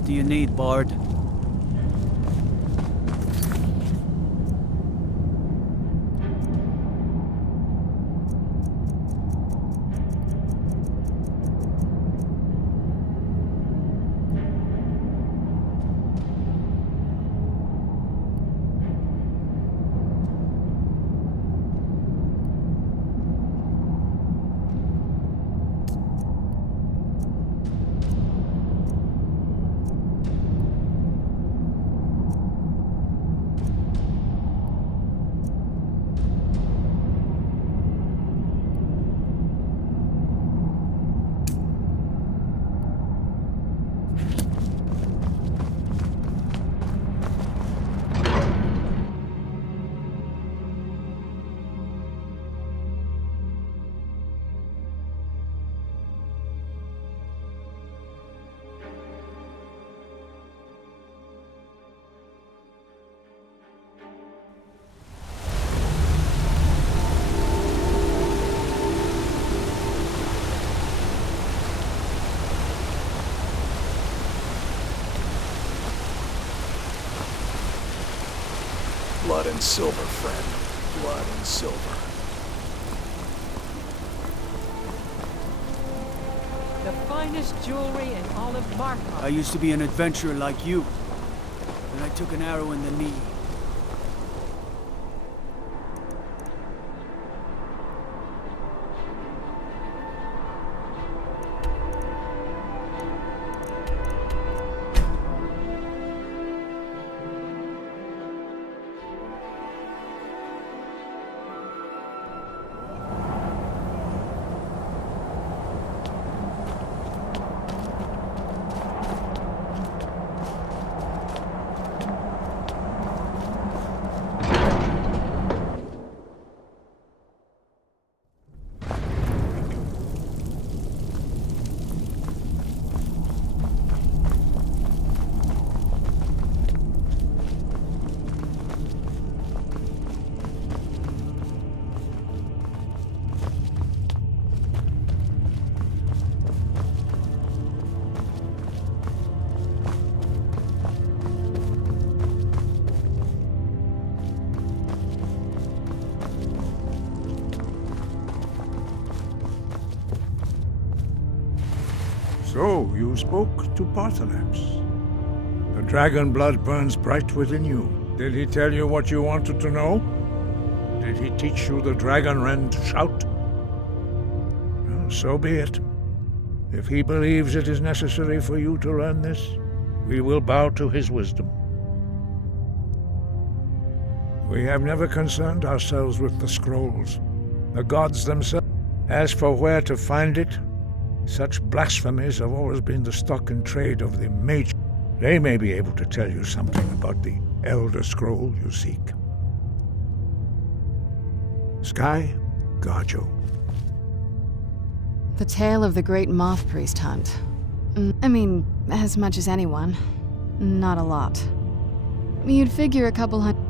What do you need, Bard? Blood and silver, friend. Blood and silver. The finest jewelry in all of Markov. I used to be an adventurer like you. And I took an arrow in the knee. So, you spoke to Parthalax. The dragon blood burns bright within you. Did he tell you what you wanted to know? Did he teach you the dragon rend shout? Well, so be it. If he believes it is necessary for you to learn this, we will bow to his wisdom. We have never concerned ourselves with the scrolls, the gods themselves. As for where to find it, such blasphemies have always been the stock and trade of the mage. They may be able to tell you something about the Elder Scroll you seek. Sky, Garjo. The tale of the great moth priest hunt. I mean, as much as anyone. Not a lot. You'd figure a couple hundred.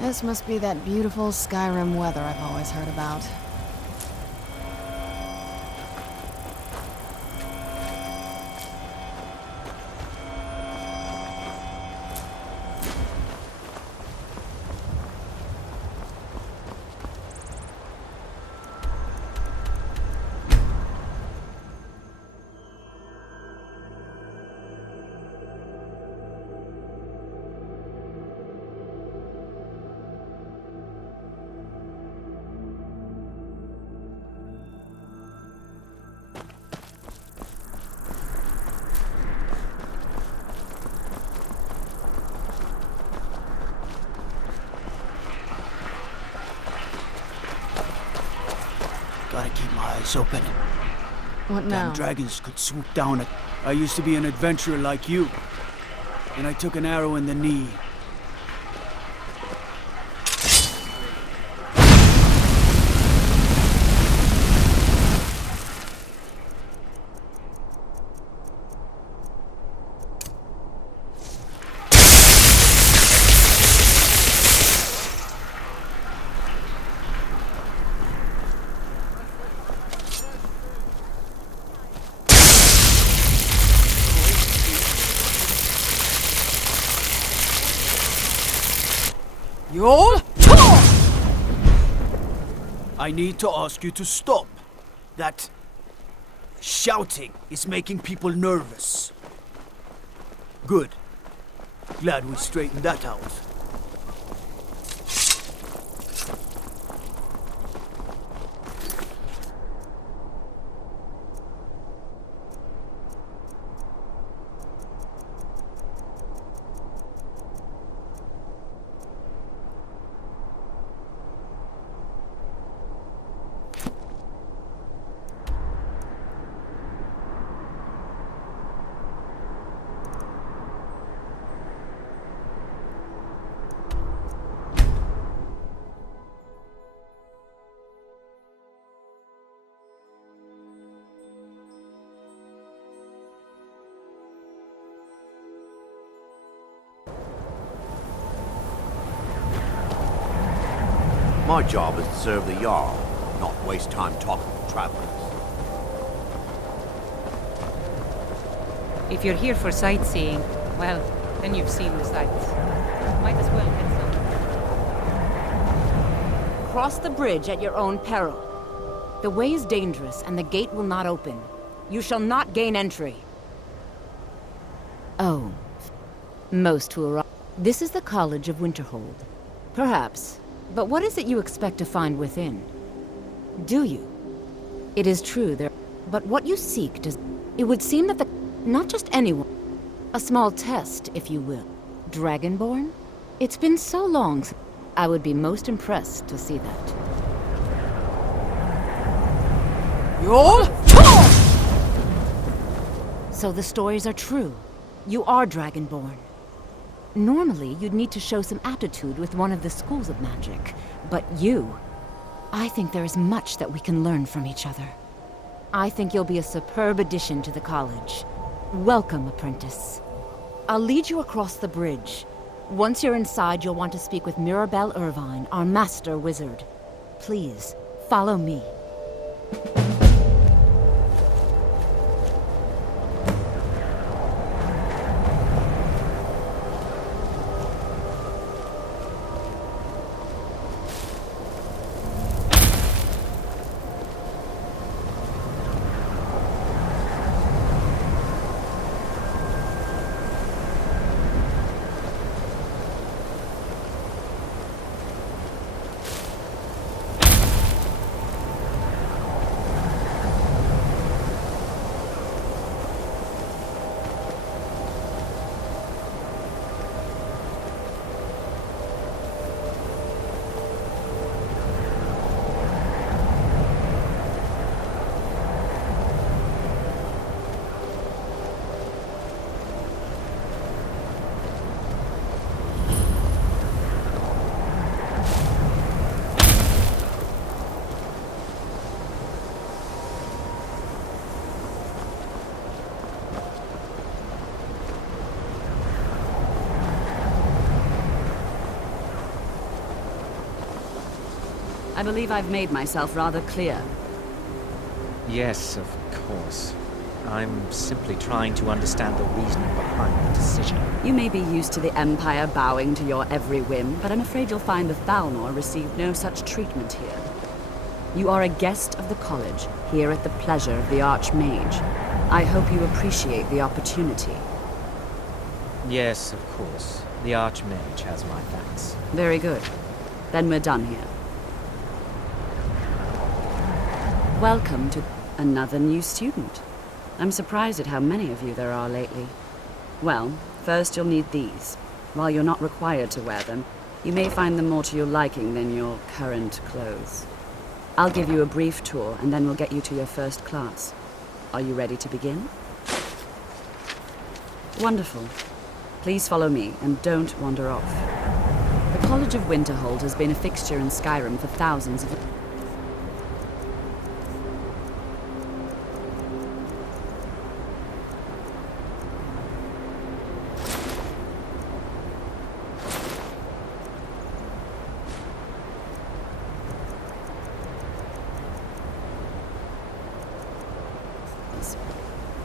This must be that beautiful Skyrim weather I've always heard about. Gotta keep my eyes open. What Damn now? dragons could swoop down at... I used to be an adventurer like you. And I took an arrow in the knee. You'll I need to ask you to stop. That shouting is making people nervous. Good. Glad we straightened that out. My job is to serve the Jarl, not waste time talking to travelers. If you're here for sightseeing, well, then you've seen the sights. Might as well head somewhere. Cross the bridge at your own peril. The way is dangerous, and the gate will not open. You shall not gain entry. Oh. Most who arrive. This is the College of Winterhold. Perhaps. But what is it you expect to find within? Do you? It is true there... But what you seek does... It would seem that the... Not just anyone. A small test, if you will. Dragonborn? It's been so long since... I would be most impressed to see that. You're... So the stories are true. You are Dragonborn. Normally, you'd need to show some aptitude with one of the schools of magic. But you... I think there is much that we can learn from each other. I think you'll be a superb addition to the college. Welcome, apprentice. I'll lead you across the bridge. Once you're inside, you'll want to speak with Mirabelle Irvine, our master wizard. Please, follow me. I believe I've made myself rather clear. Yes, of course. I'm simply trying to understand the reasoning behind the decision. You may be used to the Empire bowing to your every whim, but I'm afraid you'll find the Thalnor receive no such treatment here. You are a guest of the college, here at the pleasure of the Archmage. I hope you appreciate the opportunity. Yes, of course. The Archmage has my thanks. Very good. Then we're done here. Welcome to another new student. I'm surprised at how many of you there are lately. Well, first you'll need these. While you're not required to wear them, you may find them more to your liking than your current clothes. I'll give you a brief tour, and then we'll get you to your first class. Are you ready to begin? Wonderful. Please follow me, and don't wander off. The College of Winterhold has been a fixture in Skyrim for thousands of years.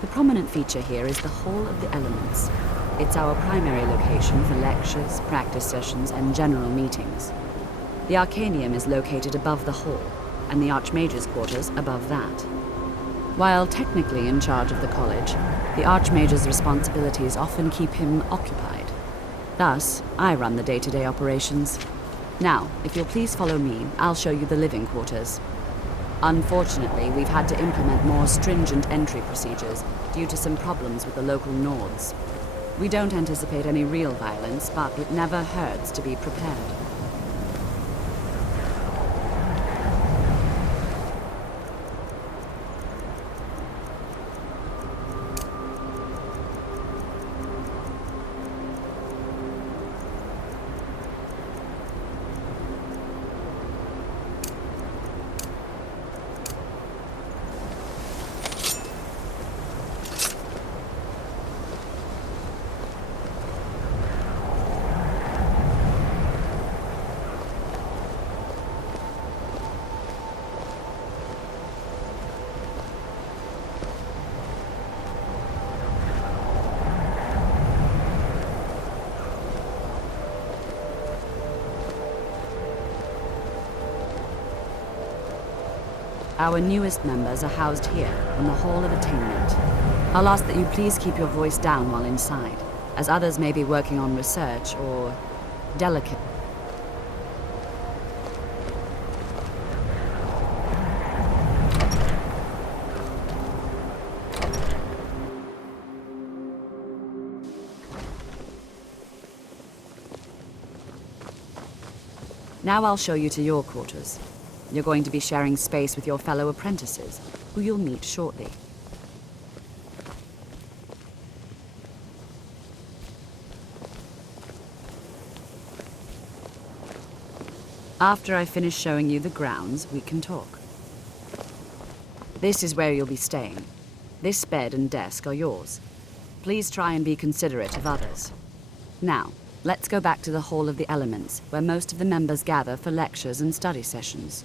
The prominent feature here is the Hall of the Elements. It's our primary location for lectures, practice sessions, and general meetings. The Arcanium is located above the hall, and the Archmage's quarters above that. While technically in charge of the college, the Archmage's responsibilities often keep him occupied. Thus, I run the day-to-day operations. Now, if you'll please follow me, I'll show you the living quarters. Unfortunately, we've had to implement more stringent entry procedures due to some problems with the local Nords. We don't anticipate any real violence, but it never hurts to be prepared. Our newest members are housed here, in the Hall of Attainment. I'll ask that you please keep your voice down while inside, as others may be working on research or delicate. Now I'll show you to your quarters. You're going to be sharing space with your fellow apprentices, who you'll meet shortly. After I finish showing you the grounds, we can talk. This is where you'll be staying. This bed and desk are yours. Please try and be considerate of others. Now, let's go back to the Hall of the Elements, where most of the members gather for lectures and study sessions.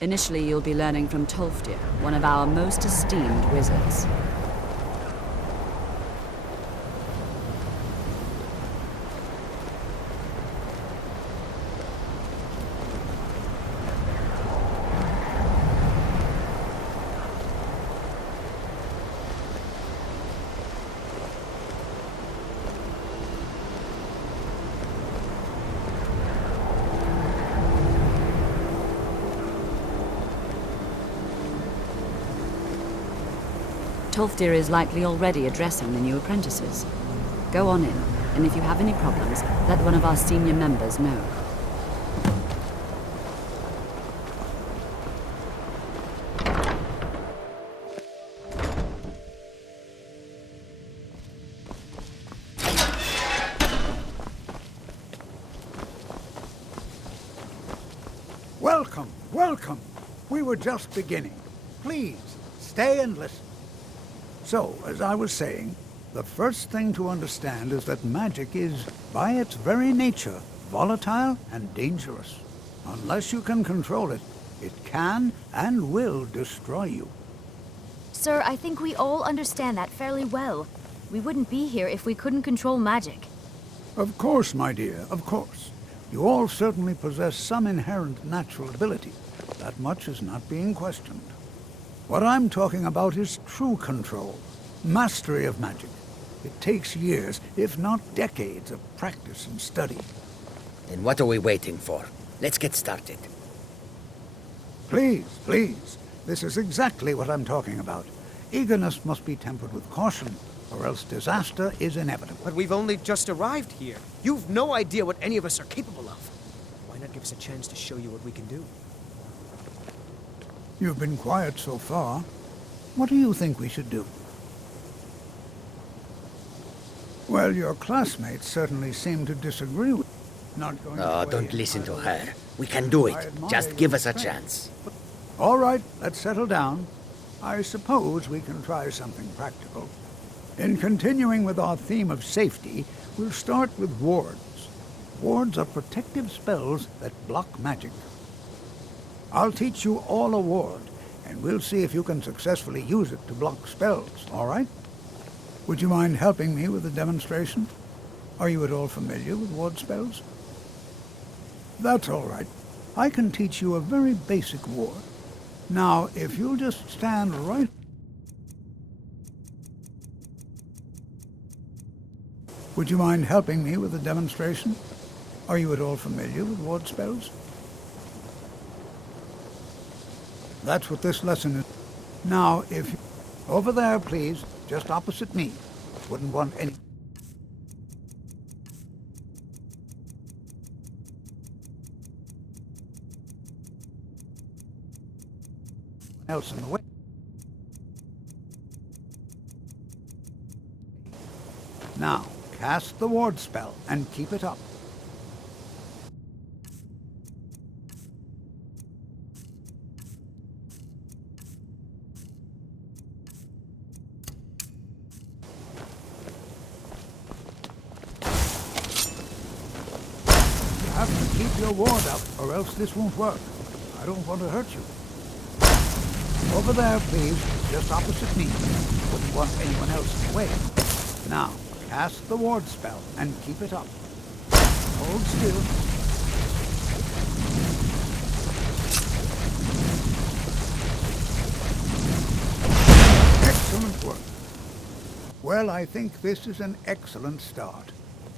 Initially, you'll be learning from Tolfdir, one of our most esteemed wizards. Tolfdir is likely already addressing the new apprentices. Go on in, and if you have any problems, let one of our senior members know. Welcome Welcome. We were just beginning. Please, stay and listen. So, as I was saying, the first thing to understand is that magic is, by its very nature, volatile and dangerous. Unless you can control it, it can and will destroy you. Sir, I think we all understand that fairly well. We wouldn't be here if we couldn't control magic. Of course, my dear, of course. You all certainly possess some inherent natural ability. That much is not being questioned. What I'm talking about is true control, mastery of magic. It takes years, if not decades, of practice and study. Then what are we waiting for? Let's get started. Please, please. This is exactly what I'm talking about. Eagerness must be tempered with caution, or else disaster is inevitable. But we've only just arrived here. You've no idea what any of us are capable of. Why not give us a chance to show you what we can do? You've been quiet so far. What do you think we should do? Well, your classmates certainly seem to disagree with not going Oh, away don't listen to entirely. her. We can do I it. admire Just give your us a strength. chance. All right, let's settle down. I suppose we can try something practical. In continuing with our theme of safety, we'll start with wards. Wards are protective spells that block magic. I'll teach you all a ward, and we'll see if you can successfully use it to block spells, all right? Would you mind helping me with the demonstration? Are you at all familiar with ward spells? That's all right. I can teach you a very basic ward. Now, if you'll just stand right... Would you mind helping me with the demonstration? Are you at all familiar with ward spells? That's what this lesson is. Now, if you... Over there, please. Just opposite me. Wouldn't want any... else in the way. Now, cast the ward spell and keep it up. You have to keep your ward up, or else this won't work. I don't want to hurt you. Over there, please, just opposite me. Wouldn't want anyone else in the way. Now, cast the ward spell and keep it up. Hold still. Excellent work. Well, I think this is an excellent start.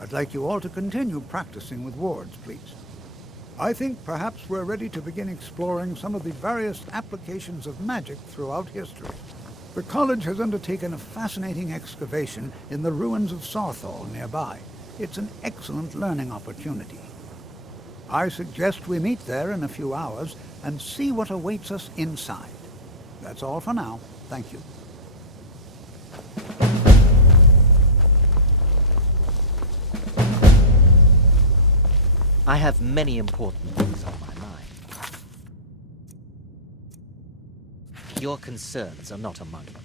I'd like you all to continue practicing with wards, please. I think perhaps we're ready to begin exploring some of the various applications of magic throughout history. The college has undertaken a fascinating excavation in the ruins of Sarthal nearby. It's an excellent learning opportunity. I suggest we meet there in a few hours and see what awaits us inside. That's all for now. Thank you. I have many important things on my mind. Your concerns are not among them.